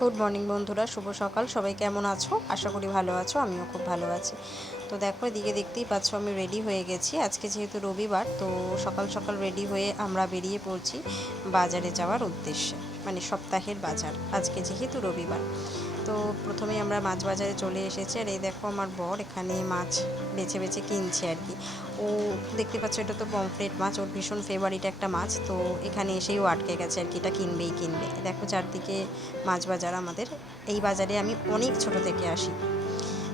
Good morning বন্ধুরা, শুভ সকাল। সবাই কেমন আছো? আশা করি ভালো আছো। আমিও খুব ভালো আছি। তো দেখো, এদিকে দেখতেই পাচ্ছ আমি রেডি হয়ে গেছি। আজকে যেহেতু রবিবার, তো সকাল সকাল রেডি হয়ে আমরা বেরিয়ে পড়ছি বাজারে যাওয়ার উদ্দেশ্যে, মানে সপ্তাহের বাজার আজকে যেহেতু রবিবার। তো প্রথমেই আমরা মাছ বাজারে চলে এসেছি। আর এই দেখো, আমার বর এখানে মাছ বেছে বেছে কিনছে আর কি। ও দেখতে পাচ্ছ, এটা তো পমফ্রেট মাছ, ওর ভীষণ ফেভারিট একটা মাছ। তো এখানে এসেই ও আটকে গেছে আর কি, এটা কিনবেই কিনবে। দেখো চারদিকে মাছ বাজার আমাদের। এই বাজারে আমি অনেক ছোট থেকে আসি।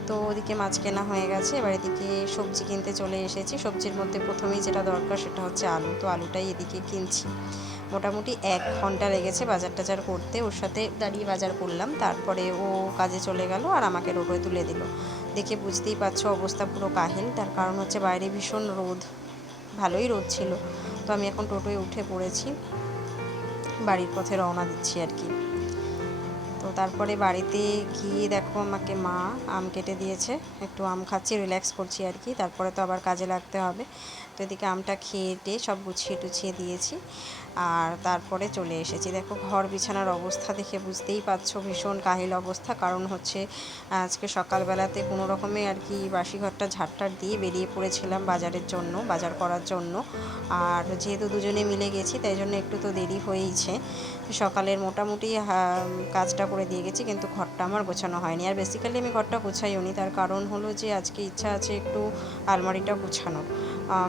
তো ওদিকে মাছ কেনা হয়ে গেছে, এবার এদিকে সবজি কিনতে চলে এসেছি। সবজির মধ্যে প্রথমেই যেটা দরকার সেটা হচ্ছে আলু। তো আলুটাই এদিকে কিনছি। মোটামুটি 1 ঘন্টা লেগেছে বাজার টাজার করতে। ওর সাথে দাঁড়িয়ে বাজার করলাম, তারপরে ও কাজে চলে গেল আর আমাকে টোটোয় তুলে দিল। দেখে বুঝতেই পারছো অবস্থা পুরো কাহিল। তার কারণ হচ্ছে বাইরে ভীষণ রোদ, ভালোই রোদ ছিল। তো আমি এখন টোটোয় উঠে পড়েছি, বাড়ির পথে রওনা দিচ্ছি আর কি। তো তারপরে বাড়িতে গিয়ে দেখো আমাকে মা আম কেটে দিয়েছে, একটু আম খাচ্ছি, রিল্যাক্স করছি আর কি। তারপরে তো আবার কাজে লাগতে হবে। তো এদিকে আমটা খেয়ে টেয়ে সব গুছিয়ে টুছিয়ে দিয়েছি, আর তারপরে চলে এসেছি। দেখো ঘর বিছানার অবস্থা দেখে বুঝতেই পারছো ভীষণ কাহিল অবস্থা। কারণ হচ্ছে আজকে সকালবেলাতে কোনো রকমে আর কি বাসি ঘরটা ঝাড়টার দিয়ে বেরিয়ে পড়েছিলাম বাজারের জন্য, বাজার করার জন্য। আর যেহেতু দুজনে মিলে গেছি, তাই জন্য একটু তো দেরি হয়েইছে। সকালের মোটামুটি কাজটা করে দিয়ে গেছি, কিন্তু ঘরটা আমার গোছানো হয়নি। আর বেসিক্যালি আমি ঘরটা গোছাইও নি, তার কারণ হলো যে আজকে ইচ্ছা আছে একটু আলমারিটা গোছানোর।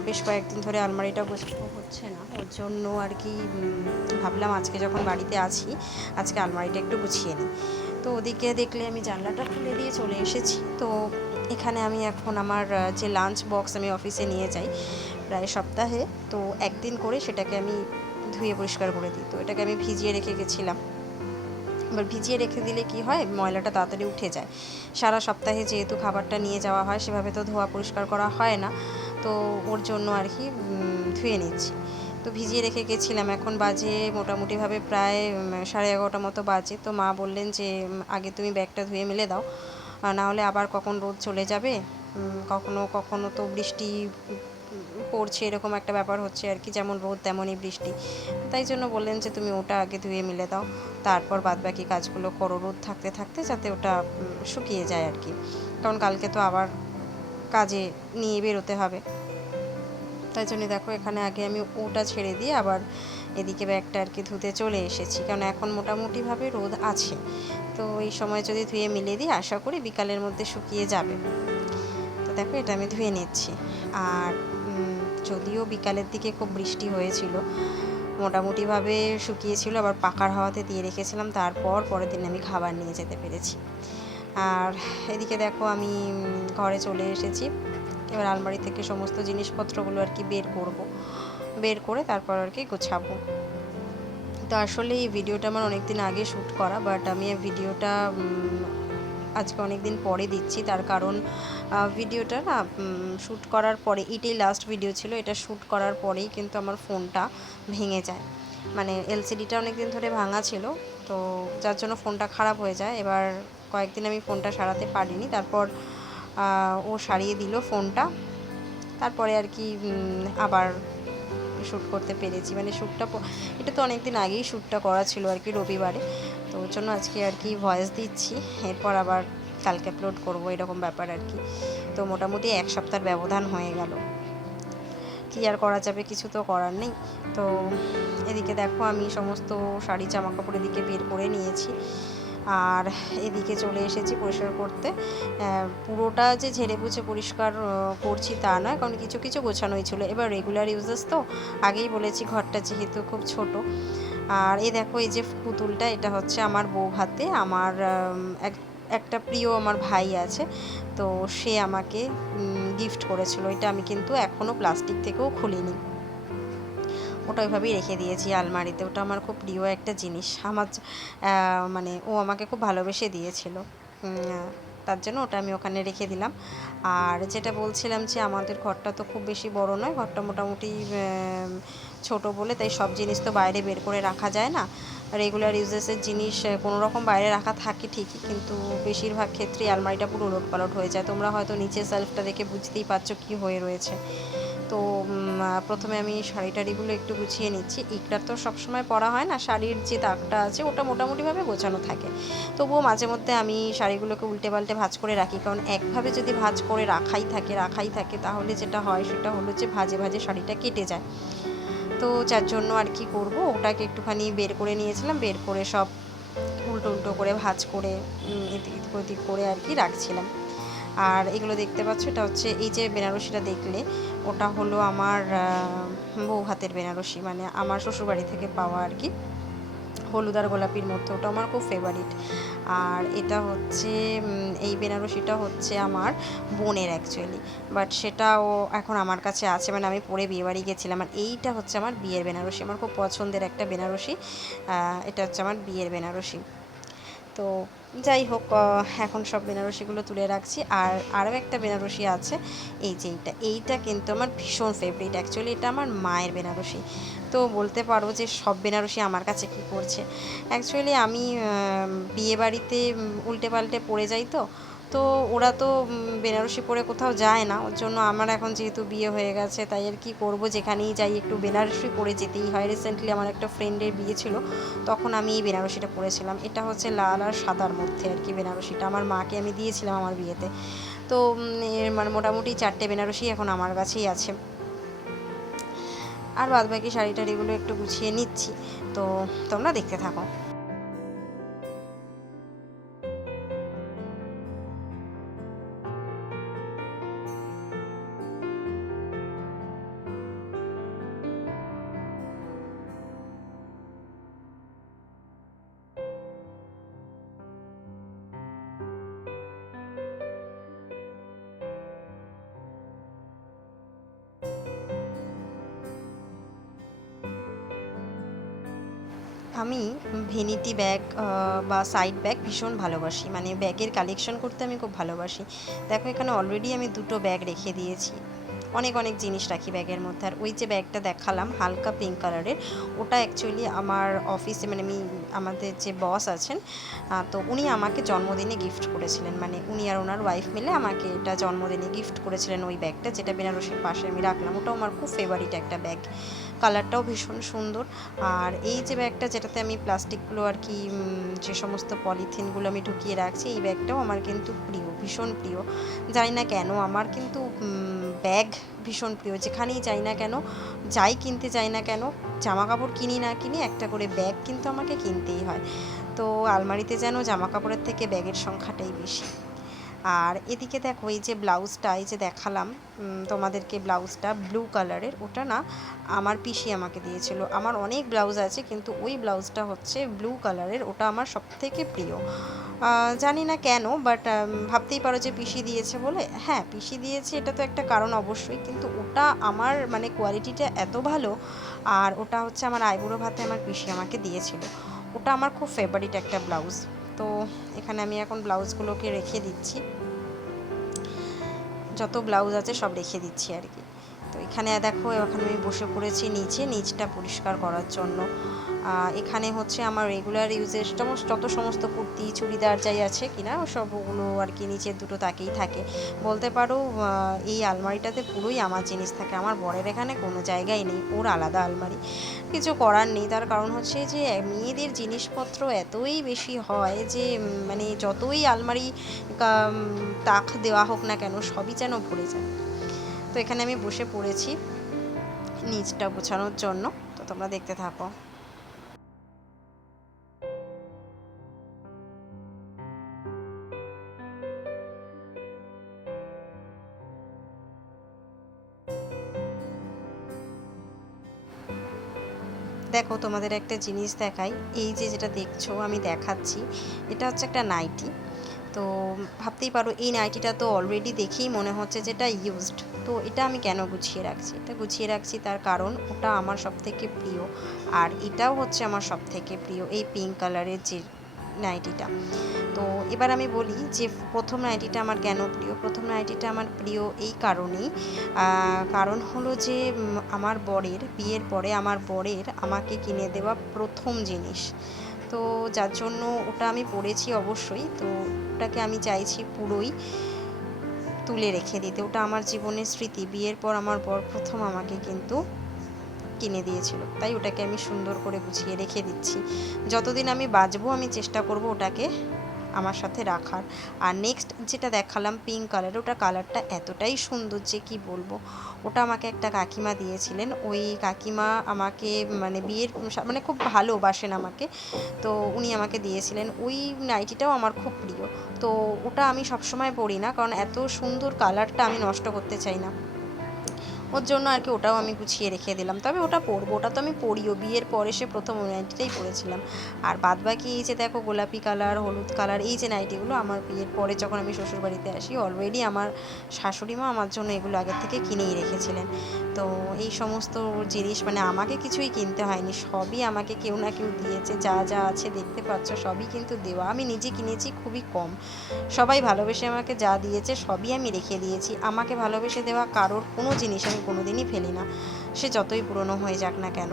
বেশ কয়েকদিন ধরে আলমারিটা গোছানো হচ্ছে না, ওর জন্য আর কি ভাবলাম আজকে যখন বাড়িতে আছি আজকে আলমারিটা একটু গুছিয়ে নিই। তো ওদিকে দেখলে আমি জানলাটা খুলে দিয়ে চলে এসেছি। তো এখানে আমি এখন আমার যে লাঞ্চ বক্স আমি অফিসে নিয়ে যাই প্রায় সপ্তাহে, তো একদিন করে সেটাকে আমি ধুয়ে পরিষ্কার করে দিই। তো এটাকে আমি ভিজিয়ে রেখে গেছিলাম। এবার ভিজিয়ে রেখে দিলে কি হয়, ময়লাটা তাড়াতাড়ি উঠে যায়। সারা সপ্তাহে যেহেতু খাবারটা নিয়ে যাওয়া হয়, সেভাবে তো ধোয়া পরিষ্কার করা হয় না। তো ওর জন্য আর কি ধুয়ে নিচ্ছি। তো ভিজিয়ে রেখে গেছিলাম, এখন বাজে মোটামুটিভাবে প্রায় 11:30 মতো বাজে। তো মা বললেন যে আগে তুমি ব্যাগটা ধুয়ে মেলে দাও, না হলে আবার কখন রোদ চলে যাবে। কখনো কখনো তো বৃষ্টি পড়ছে, এরকম একটা ব্যাপার হচ্ছে আর কি, যেমন রোদ তেমনই বৃষ্টি। তাই জন্য বললেন যে তুমি ওটা আগে ধুয়ে মেলে দাও, তারপর বাদবাকি কাজগুলো করো রোদ থাকতে থাকতে, যাতে ওটা শুকিয়ে যায় আর কি। কারণ কালকে তো আবার কাজে নিয়ে বেরোতে হবে। তাই জন্য দেখো এখানে আগে আমি ওটা ছেড়ে দিয়ে আবার এদিকে ব্যাগটা আর কি ধুতে চলে এসেছি, কারণ এখন মোটামুটিভাবে রোদ আছে। তো এই সময় যদি ধুয়ে মিলিয়ে দিই, আশা করি বিকালের মধ্যে শুকিয়ে যাবে। তো দেখো এটা আমি ধুয়ে নিচ্ছি। আর যদিও বিকালের দিকে খুব বৃষ্টি হয়েছিল, মোটামুটিভাবে শুকিয়েছিল, আবার পাখার হাওয়াতে দিয়ে রেখেছিলাম, তারপর পরের দিন আমি খাবার নিয়ে যেতে পেরেছি। আর এদিকে দেখো আমি ঘরে চলে এসেছি। এবার আলমারি থেকে সমস্ত জিনিসপত্রগুলো আর কি বের করব, বের করে তারপর আর কি গোছাবো। তো আসলে এই ভিডিওটা আমার অনেক দিন আগে শ্যুট করা, বাট আমি এই ভিডিওটা আজকে অনেক দিন পরে দিচ্ছি। তার কারণ ভিডিওটা না শ্যুট করার পরে, এটাই লাস্ট ভিডিও ছিল, এটা শ্যুট করার পরেই কিন্তু আমার ফোনটা ভেঙে যায়। মানে এলসিডিটা অনেক দিন ধরে ভাঙা ছিল, তো যার জন্য ফোনটা খারাপ হয়ে যায়। এবার কয়েকদিন আমি ফোনটা সারাতে পারিনি, তারপর ও সারিয়ে দিল ফোনটা। তারপরে আর কি আবার শ্যুট করতে পেরেছি। মানে শ্যুটটা এটা তো অনেক দিন আগেই শ্যুটটা করা ছিল আর কি, রবিবারে। তো ওর জন্য আজকে আর কি ভয়েস দিচ্ছি, এরপর আবার কালকে আপলোড করব, এরকম ব্যাপার আর কি। তো মোটামুটি 1 সপ্তাহের ব্যবধান হয়ে গেল, কী আর করা যাবে, কিছু তো করার নেই। তো এদিকে দেখো আমি সমস্ত শাড়ি জামা কাপড় এদিকে বের করে নিয়েছি, আর এদিকে চলে এসেছি পরিষ্কার করতে। পুরোটা যে ঝেড়ে বুঝে পরিষ্কার করছি তা নয়, কারণ কিছু কিছু গোছানোই ছিল। এবার রেগুলার ইউজেস তো, আগেই বলেছি ঘরটা যেহেতু খুব ছোট। আর এই দেখো এই যে পুতুলটা, এটা হচ্ছে আমার বউ ভাতে, আমার একটা প্রিয় আমার ভাই আছে, তো সে আমাকে গিফট করেছিল। এটা আমি কিন্তু এখনও প্লাস্টিক থেকেও খুলিনি, ওটা ওইভাবেই রেখে দিয়েছি আলমারিতে। ওটা আমার খুব প্রিয় একটা জিনিস, আমার মানে ও আমাকে খুব ভালোবেসে দিয়েছিল, তার জন্য ওটা আমি ওখানে রেখে দিলাম। আর যেটা বলছিলাম যে আমাদের ঘরটা তো খুব বেশি বড় নয়, ঘরটা মোটামুটি ছোট বলে তাই সব জিনিস তো বাইরে বের করে রাখা যায় না। রেগুলার ইউজেসের জিনিস কোনো রকম বাইরে রাখা থাকে ঠিকই, কিন্তু বেশিরভাগ ক্ষেত্রেই আলমারিটা পুরো ওলটপালট হয়ে যায়। তোমরা হয়তো নিচের সেলফটা দেখে বুঝতেই পারছো কী হয়ে রয়েছে। তো তো প্রথমে আমি শাড়ি টাড়িগুলো একটু গুছিয়ে নিচ্ছি। ইকরার তো সবসময় পরা হয় না, শাড়ির যে তাকটা আছে ওটা মোটামুটিভাবে গোছানো থাকে, তবুও মাঝে মধ্যে আমি শাড়িগুলোকে উল্টে পাল্টে ভাঁজ করে রাখি, কারণ একভাবে যদি ভাঁজ করে রাখাই থাকে তাহলে যেটা হয় সেটা হলো যে ভাজে ভাজে শাড়িটা কেটে যায়। তো যার জন্য আর কি করব, ওটাকে একটুখানি বের করে নিয়েছিলাম, বের করে সব উল্টো উল্টো করে ভাঁজ করে এদিক ওদিক করে আর কি রাখছিলাম। আর এগুলো দেখতে পাচ্ছ, এটা হচ্ছে এই যে বেনারসিটা দেখলে ওটা হলো আমার বউ হাতের বেনারসি, মানে আমার শ্বশুরবাড়ি থেকে পাওয়া আর কি, হলুদ আর গোলাপির মধ্যে, ওটা আমার খুব ফেভারিট। আর এটা হচ্ছে এই বেনারসিটা হচ্ছে আমার বোনের অ্যাকচুয়ালি, বাট সেটাও এখন আমার কাছে আছে, মানে আমি পরে বিয়েবাড়ি গেছিলাম। আর এইটা হচ্ছে আমার বিয়ের বেনারসি, আমার খুব পছন্দের একটা বেনারসি, এটা হচ্ছে আমার বিয়ের বেনারসি। তো যাই হোক, এখন সব বেনারসিগুলো তুলে রাখছি। আর আরও একটা বেনারসি আছে, এই যে এইটা কিন্তু আমার ভীষণ ফেভারিট, অ্যাকচুয়ালি এটা আমার মায়ের বেনারসি। তো বলতে পারো যে সব বেনারসি আমার কাছে কী করছে, অ্যাকচুয়ালি আমি বিয়েবাড়িতে উল্টে পাল্টে পড়ে যাই, তো তো ওরা তো বেনারসি পরে কোথাও যায় না, ওর জন্য আমার এখন যেহেতু বিয়ে হয়ে গেছে তাই আর কি করব, যেখানেই যাই একটু বেনারসি পরে যেতেই হয়। রিসেন্টলি আমার একটা ফ্রেন্ডের বিয়ে ছিল, তখন আমি এই বেনারসিটা পরেছিলাম। এটা হচ্ছে লাল আর সাদার মধ্যে আর কি বেনারসিটা, আমার মাকে আমি দিয়েছিলাম আমার বিয়েতে। তো মানে মোটামুটি 4টে বেনারসি এখন আমার কাছেই আছে। আর বাদবাকি শাড়ি টাড়িগুলো একটু গুছিয়ে নিচ্ছি, তো তোমরা দেখতে থাকো। আমি ভ্যানিটি ব্যাগ বা সাইড ব্যাগ ভীষণ ভালোবাসি, মানে ব্যাগের কালেকশন করতে আমি খুব ভালোবাসি। দেখো এখানে অলরেডি আমি 2টো ব্যাগ রেখে দিয়েছি, অনেক অনেক জিনিস রাখি ব্যাগের মধ্যে। আর ওই যে ব্যাগটা দেখালাম হালকা পিঙ্ক কালারের, ওটা অ্যাকচুয়ালি আমার অফিসে, মানে আমাদের যে বস আছেন, তো উনি আমাকে জন্মদিনে গিফট করেছিলেন, মানে উনি আর ওনার ওয়াইফ মিলে আমাকে এটা জন্মদিনে গিফট করেছিলেন ওই ব্যাগটা, যেটা বেনারসির পাশে আমি রাখলাম। ওটাও আমার খুব ফেভারিট একটা ব্যাগ, কালারটাও ভীষণ সুন্দর। আর এই যে ব্যাগটা যেটাতে আমি প্লাস্টিকগুলো আর কি, যে সমস্ত পলিথিনগুলো আমি ঢুকিয়ে রাখছি, এই ব্যাগটাও আমার কিন্তু প্রিয়, ভীষণ প্রিয়। জানি না কেন আমার কিন্তু ব্যাগ ভীষণ প্রিয়, যেখানেই যাই না কেন, কিনতে যাই না কেন, জামা কাপড় কিনি না কিনি, একটা করে ব্যাগ কিন্তু আমাকে কিনতেই হয়। তো আলমারিতে যেন জামা কাপড়ের থেকে ব্যাগের সংখ্যাটাই বেশি। আর এদিকে দেখো এই যে ব্লাউজটা, এই যে দেখালাম তোমাদেরকে, ব্লাউজটা ব্লু কালারের, ওটা না আমার পিসি আমাকে দিয়েছিল। আমার অনেক ব্লাউজ আছে কিন্তু ওই ব্লাউজটা হচ্ছে ব্লু কালারের, ওটা আমার সবথেকে প্রিয়। জানি না কেন, বাট ভাবতেই পারো যে পিসি দিয়েছে বলে। হ্যাঁ, পিসি দিয়েছে এটা তো একটা কারণ অবশ্যই, কিন্তু ওটা আমার মানে কোয়ালিটিটা এত ভালো। আর ওটা হচ্ছে আমার আইবুড়ো ভাতে আমার পিসি আমাকে দিয়েছিল, ওটা আমার খুব ফেভারিট একটা ব্লাউজ। তো এখানে আমি এখন ব্লাউজগুলোকে রেখে দিচ্ছি, যত ব্লাউজ আছে সব রেখে দিচ্ছি আর কি। তো এখানে দেখো, এখন আমি বসে পড়েছি নিচটা পরিষ্কার করার জন্য। এখানে হচ্ছে আমার রেগুলার ইউজের যত সমস্ত কুর্তি চুড়িদার যাই আছে কিনা সবগুলো আর কি নিচের দুটো তাকেই থাকে। বলতে পারো এই আলমারিটাতে পুরোই আমার জিনিস থাকে, আমার বরের এখানে কোনো জায়গায় নেই, ওর আলাদা আলমারি। কিছু করার নেই, তার কারণ হচ্ছে যে মেয়েদের জিনিসপত্র এতই বেশি হয় যে মানে যতই আলমারি তাক দেওয়া হোক না কেন, সবই যেন ভরে যায়। তো এখানে আমি বসে পড়েছি নিচটা গোছানোর জন্য, তো তোমরা দেখতে থাকো। দেখো তোমাদের একটা জিনিস দেখাই, এই যে যেটা দেখছো আমি দেখাচ্ছি, এটা হচ্ছে একটা নাইটি। তো ভাবতেই পারো এই নাইটিটা তো অলরেডি দেখেই মনে হচ্ছে যেটা ইউজড। তো এটা আমি কেন গুছিয়ে রাখছি, এটা গুছিয়ে রাখছি তার কারণ ওটা আমার সবথেকে প্রিয়। আর এটাও হচ্ছে আমার সবথেকে প্রিয়, এই পিঙ্ক কালারের যে নাইটিটা। তো এবার আমি বলি যে প্রথম নাইটিটা আমার কেন প্রিয়। প্রথম নাইটিটা আমার প্রিয় এই কারণেই, কারণ হলো যে আমার বরের বিয়ের পরে আমার বরের আমাকে কিনে দেওয়া প্রথম জিনিস, তো যার জন্য ওটা আমি পরেছি অবশ্যই। তো ওটাকে আমি চাইছি পুরোই তুলে রেখে দিতে। ওটা আমার জীবনের স্মৃতি। বিয়ের পর আমার বর প্রথম আমাকে কিন্তু কিনে দিয়েছিল, তাই ওটাকে আমি সুন্দর করে গুছিয়ে রেখে দিচ্ছি। যতদিন আমি বাঁচবো আমি চেষ্টা করব ওটাকে আমার সাথে রাখার। আর নেক্সট যেটা দেখালাম পিঙ্ক কালার, ওটা কালারটা এতটাই সুন্দর যে কি বলবো। ওটা আমাকে একটা কাকিমা দিয়েছিলেন। ওই কাকিমা আমাকে মানে বিয়ের মানে খুব ভালোবাসেন আমাকে, তো উনি আমাকে দিয়েছিলেন। ওই নাইটিটাও আমার খুব প্রিয়। তো ওটা আমি সবসময় পরি না, কারণ এত সুন্দর কালারটা আমি নষ্ট করতে চাই না। ওর জন্য আর কি ওটাও আমি গুছিয়ে রেখে দিলাম। তবে ওটা পরবো, ওটা তো আমি পরিও, বিয়ের পরে সে প্রথম ওই নাইটিটাই পরেছিলাম। আর বাদবাকি এই যে দেখো গোলাপি কালার, হলুদ কালার, এই যে নাইটিগুলো আমার বিয়ের পরে যখন আমি শ্বশুরবাড়িতে আসি অলরেডি আমার শাশুড়ি মা আমার জন্য এগুলো আগের থেকে কিনেই রেখেছিলেন। তো এই সমস্ত জিনিস মানে আমাকে কিছুই কিনতে হয়নি, সবই আমাকে কেউ না কেউ দিয়েছে। যা যা আছে দেখতে পাচ্ছ সবই কিন্তু দেওয়া, আমি নিজে কিনেছি খুবই কম। সবাই ভালোবেসে আমাকে যা দিয়েছে সবই আমি রেখে দিয়েছি। আমাকে ভালোবেসে দেওয়া কারোর কোনো জিনিস আমি কোনো দিনই ফেলি না, সে যতই পুরনো হয়ে যাক না কেন,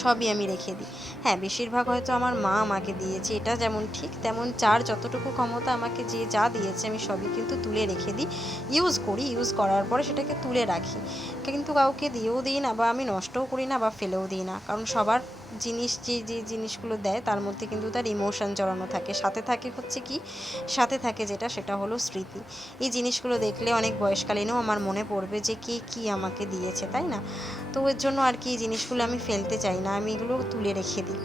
সবই আমি রেখে দিই। হ্যাঁ, বেশিরভাগ হয়তো আমার মা আমাকে দিয়েছে, এটা যেমন ঠিক তেমন যার যতটুকু ক্ষমতা আমাকে যে যা দিয়েছে আমি সবই কিন্তু তুলে রেখে দিই। ইউজ করি, ইউজ করার পরে সেটাকে তুলে রাখি, কিন্তু কাউকে দিয়েও দিই না, বা আমি নষ্টও করি না বা ফেলেও দিই না। কারণ সবার জিনিস যে যে জিনিসগুলো দেয় তার মধ্যে কিন্তু তার ইমোশন জড়ানো থাকে, সাথে থাকে হচ্ছে কি, সাথে থাকে যেটা সেটা হলো স্মৃতি। এই জিনিসগুলো দেখলে অনেক বয়সকালীনও আমার মনে পড়বে যে কে কী আমাকে দিয়েছে, তাই না? তো এর জন্য আর কি এই জিনিসগুলো আমি ফেলতে চাই না, আমি এগুলো তুলে রেখে দিই।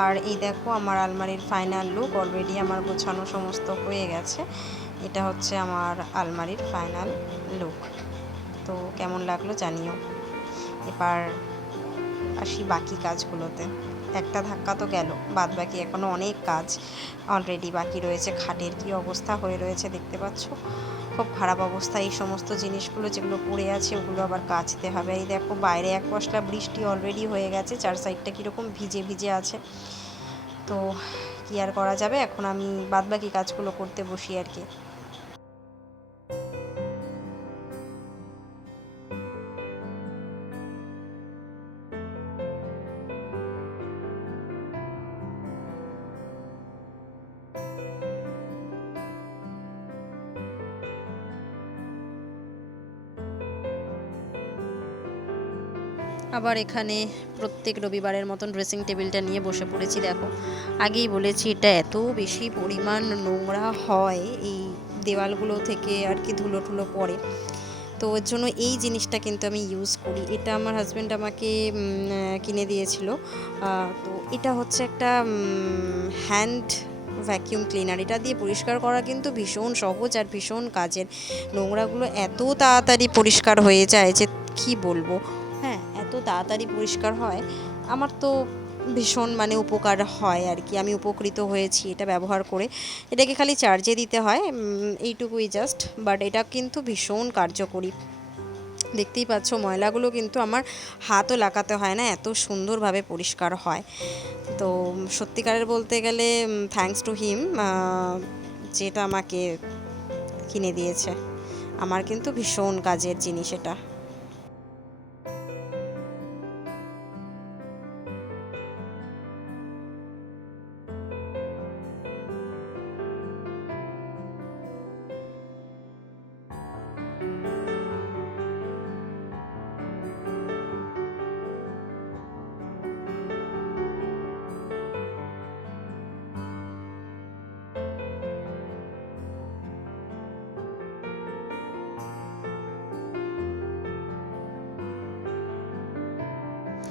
আর এই দেখো আমার আলমারির ফাইনাল লুক, অলরেডি আমার গোছানো সমস্ত হয়ে গেছে। এটা হচ্ছে আমার আলমারির ফাইনাল লুক। তো কেমন লাগলো জানিও। এবার আসি বাকি কাজগুলোতে। একটা ধাক্কা তো গেল, বাদ বাকি এখনও অনেক কাজ অলরেডি বাকি রয়েছে। খাটের কী অবস্থা হয়ে রয়েছে দেখতে পাচ্ছ, খুব খারাপ অবস্থা। এই সমস্ত জিনিসগুলো যেগুলো পড়ে আছে ওগুলো আবার কাচতে হবে। এই দেখো বাইরে এক পশলা বৃষ্টি অলরেডি হয়ে গেছে, চার সাইডটা কীরকম ভিজে ভিজে আছে। তো কী আর করা যাবে, এখন আমি বাদবাকি কাজগুলো করতে বসি আর কি। আবার এখানে প্রত্যেক রবিবারের মতন ড্রেসিং টেবিলটা নিয়ে বসে পড়েছি। দেখো, আগেই বলেছি এটা এত বেশি পরিমাণ নোংরা হয়, এই দেওয়ালগুলো থেকে আর কি ধুলো টুলো পড়ে। তো ওর জন্য এই জিনিসটা কিন্তু আমি ইউজ করি। এটা আমার হাজব্যান্ড আমাকে কিনে দিয়েছিল। তো এটা হচ্ছে একটা হ্যান্ড ভ্যাকিউম ক্লিনার। এটা দিয়ে পরিষ্কার করা কিন্তু ভীষণ সহজ আর ভীষণ কাজের। নোংরাগুলো এত তাড়াতাড়ি পরিষ্কার হয়ে যায় যে কি বলবো। হ্যাঁ, এত তাড়াতাড়ি পরিষ্কার হয়, আমার তো ভীষণ মানে উপকার হয় আর কি। আমি উপকৃত হয়েছি এটা ব্যবহার করে। এটাকে খালি চার্জে দিতে হয়, এইটুকুই জাস্ট, বাট এটা কিন্তু ভীষণ কার্যকরী। দেখতেই পাচ্ছ ময়লাগুলো কিন্তু আমার হাতও লাগাতে হয় না, এত সুন্দরভাবে পরিষ্কার হয়। তো সত্যিকারের বলতে গেলে থ্যাঙ্কস টু হিম, যেটা আমাকে কিনে দিয়েছে। আমার কিন্তু ভীষণ কাজের জিনিস এটা।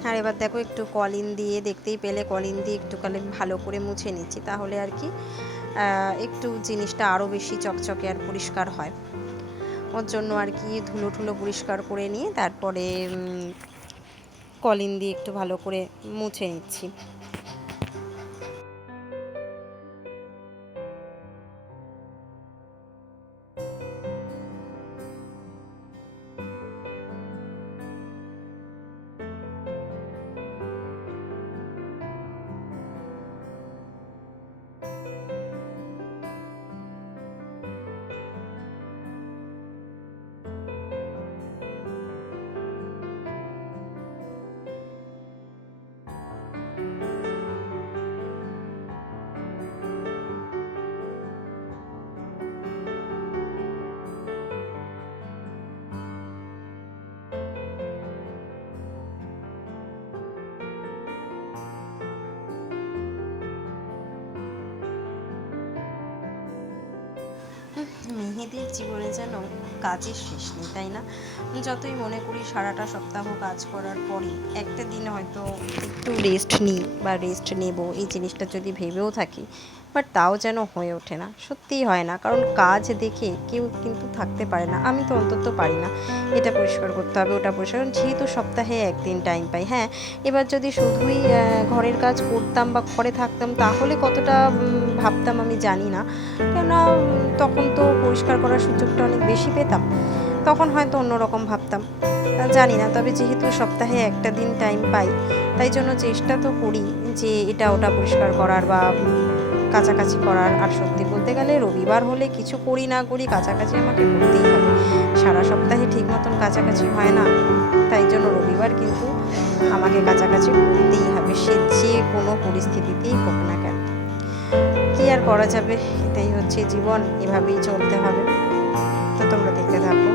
আর এবার দেখো একটু কলিন দিয়ে, দেখতেই পেলে কলিন দিয়ে একটু ভালো করে মুছে নিচ্ছি, তাহলে আর কি একটু জিনিসটা আরও বেশি চকচকে আর পরিষ্কার হয়। ওর জন্য আর কি ধুলো টুলো পরিষ্কার করে নিয়ে তারপরে কলিন দিয়ে একটু ভালো করে মুছে নিচ্ছি। মেহেদির জীবনে যেন কাজের শেষ নেই, তাই না? যতই মনে করি সারাটা সপ্তাহ কাজ করার পরই একটা দিন হয়তো একটু রেস্ট নিই বা রেস্ট নেব, এই জিনিসটা যদি ভেবেও থাকি, বাট তাও যেন হয়ে ওঠে না, সত্যিই হয় না। কারণ কাজ দেখে কেউ কিন্তু থাকতে পারে না, আমি তো অন্তত পারি না। এটা পরিষ্কার করতে হবে, ওটা পরিষ্কার, যেহেতু সপ্তাহে একদিন টাইম পাই। হ্যাঁ, এবার যদি শুধুই ঘরের কাজ করতাম বা ঘরে থাকতাম তাহলে কতটা ভাবতাম আমি জানি না। কেননা তখন তো পরিষ্কার করার সুযোগটা অনেক বেশি পেতাম, তখন হয়তো অন্যরকম ভাবতাম, জানি না। তবে যেহেতু সপ্তাহে একটা দিন টাইম পাই, তাই জন্য চেষ্টা তো করি যে এটা ওটা পরিষ্কার করার বা কাছাকাছি করার। আর সত্যি বলতে গেলে রবিবার হলে কিছু করি না করি কাছাকাছি আমাকে করতেই হবে। সারা সপ্তাহে ঠিক মতন কাছাকাছি হয় না, তাই জন্য রবিবার কিন্তু আমাকে কাছাকাছি করতেই হবে, সে যে কোনো পরিস্থিতিতেই হোক না কেন। কি আর করা যাবে, এটাই হচ্ছে জীবন, এভাবেই চলতে হবে। তো তোমরা দেখতে থাকো।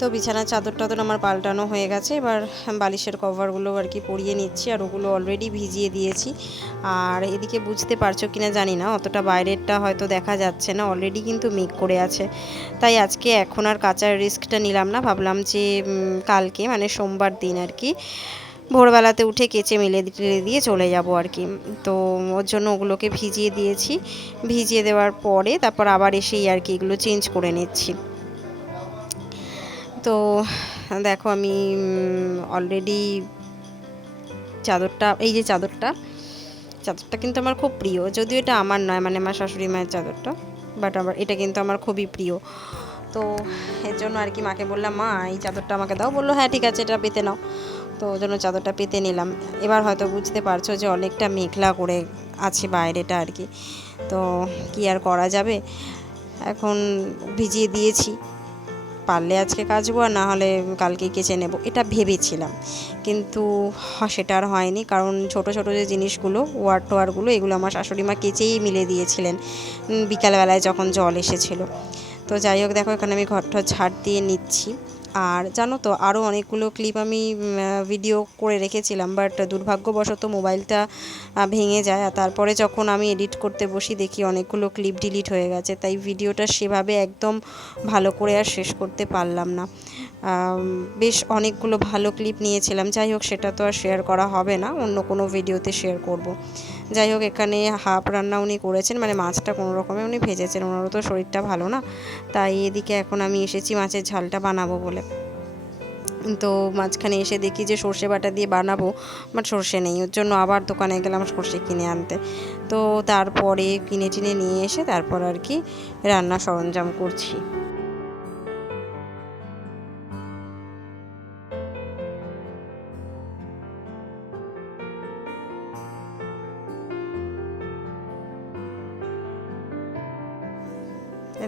তো বিছানার চাদর টাদর আমার পাল্টানো হয়ে গেছে, এবার বালিশের কভারগুলো আর কি পরিয়ে নিচ্ছি, আর ওগুলো অলরেডি ভিজিয়ে দিয়েছি। আর এদিকে বুঝতে পারছো কিনা জানি না, অতটা বাইরেরটা হয়তো দেখা যাচ্ছে না, অলরেডি কিন্তু মেঘ করে আছে। তাই আজকে এখন আর কাচার রিস্কটা নিলাম না, ভাবলাম যে কালকে মানে সোমবার দিন আর কি ভোরবেলাতে উঠে কেচে মেলে দিয়ে চলে যাব আর কি। তো ওর জন্য ওগুলোকে ভিজিয়ে দিয়েছি, ভিজিয়ে দেওয়ার পরে তারপর আবার এসেই আর কি এগুলো চেঞ্জ করে নিচ্ছি। তো দেখো আমি অলরেডি চাদরটা, এই যে চাদরটা কিন্তু আমার খুব প্রিয়, যদিও এটা আমার নয়, মানে আমার শাশুড়ি মায়ের চাদরটা, বাট এটা কিন্তু আমার খুবই প্রিয়। তো এর জন্য আর কি মাকে বললাম, মা এই চাদরটা আমাকে দাও, বললো হ্যাঁ ঠিক আছে এটা পেতে নাও। তো ওই জন্য চাদরটা পেতে নিলাম। এবার হয়তো বুঝতে পারছো যে অনেকটা মেঘলা করে আছে বাইরেটা আর কি, তো কি আর করা যাবে, এখন ভিজিয়ে দিয়েছি, পারলে আজকে কাচবো আর না হলে কালকেই কেচে নেব এটা ভেবেছিলাম, কিন্তু সেটা আর হয়নি, কারণ ছোট ছোট যে জিনিসগুলো ওয়ার টোয়ারগুলো এগুলো আমার শাশুড়ি মা কেচেই মিলে দিয়েছিলেন বিকালবেলায় যখন জল এসেছিলো। তো যাই হোক, দেখো এখানে আমি ঘরটা ঝাড় দিয়ে নিচ্ছি। আর জানো তো আরও অনেকগুলো ক্লিপ আমি ভিডিও করে রেখেছিলাম, বাট দুর্ভাগ্যবশত মোবাইলটা ভেঙে যায়, আর তারপরে যখন আমি এডিট করতে বসি দেখি অনেকগুলো ক্লিপ ডিলিট হয়ে গেছে, তাই ভিডিওটা সেভাবে একদম ভালো করে আর শেষ করতে পারলাম না। বেশ অনেকগুলো ভালো ক্লিপ নিয়েছিলাম, যাই হোক সেটা তো আর শেয়ার করা হবে না, অন্য কোনো ভিডিওতে শেয়ার করব। যাই হোক, এখানে হাফ রান্না উনি করেছেন, মানে মাছটা কোনো রকমে উনি ভেজেছেন, ওনারও তো শরীরটা ভালো না, তাই এদিকে এখন আমি এসেছি মাছের ঝালটা বানাবো বলে। তো মাঝখানে এসে দেখি যে সর্ষে বাটা দিয়ে বানাবো, বাট সর্ষে নেই, ওর জন্য আবার দোকানে গেলাম সর্ষে কিনে আনতে। তো তারপরে কিনে টিনে নিয়ে এসে তারপর আর কি রান্না সরঞ্জাম করছি।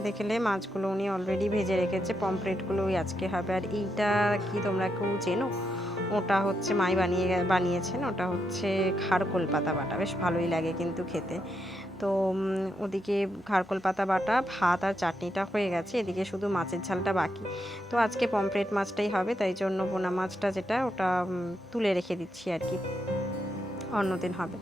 দেখলে মাছগুলো উনি অলরেডি ভেজে রেখেছে, পমফ্রেটগুলো ওই আজকে হবে। আর এইটা কি তোমরা কেউ চেনো? ওটা হচ্ছে মাই বানিয়েছেন, ওটা হচ্ছে খারকোল পাতা বাটা, বেশ ভালোই লাগে কিন্তু খেতে। তো ওদিকে খারকোল পাতা বাটা, ভাত আর চাটনিটা হয়ে গেছে, এদিকে শুধু মাছের ঝালটা বাকি। তো আজকে পমফ্রেট মাছটাই হবে, তাই জন্য পোনা মাছটা যেটা ওটা তুলে রেখে দিচ্ছি আর কি, অন্যদিন হবে।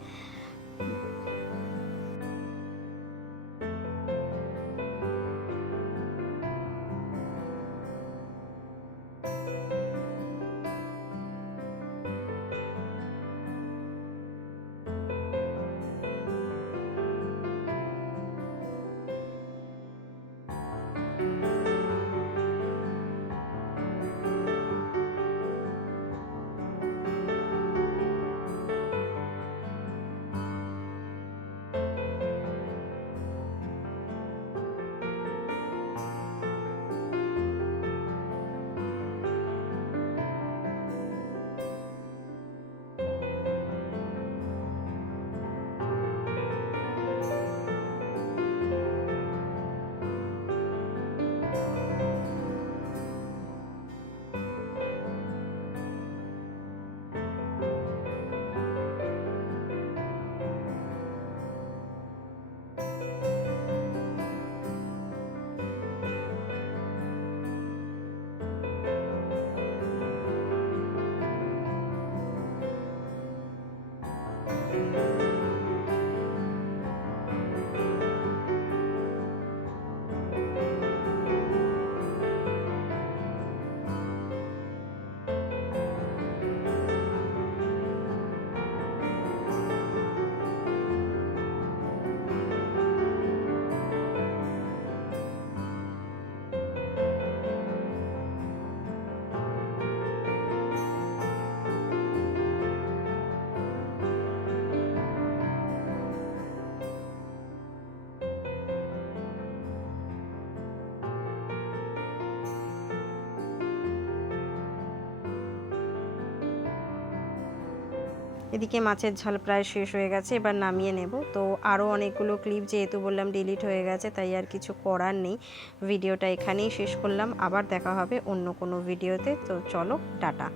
এদিকে মাছের ঝাল প্রায় শেষ হয়ে গেছে, এবার নামিয়ে নেব। তো আরও অনেকগুলো ক্লিপ যেহেতু বললাম ডিলিট হয়ে গেছে, তাই আর কিছু করার নেই, ভিডিওটা এখানেই শেষ করলাম, আবার দেখা হবে অন্য কোনো ভিডিওতে। তো চলো টাটা।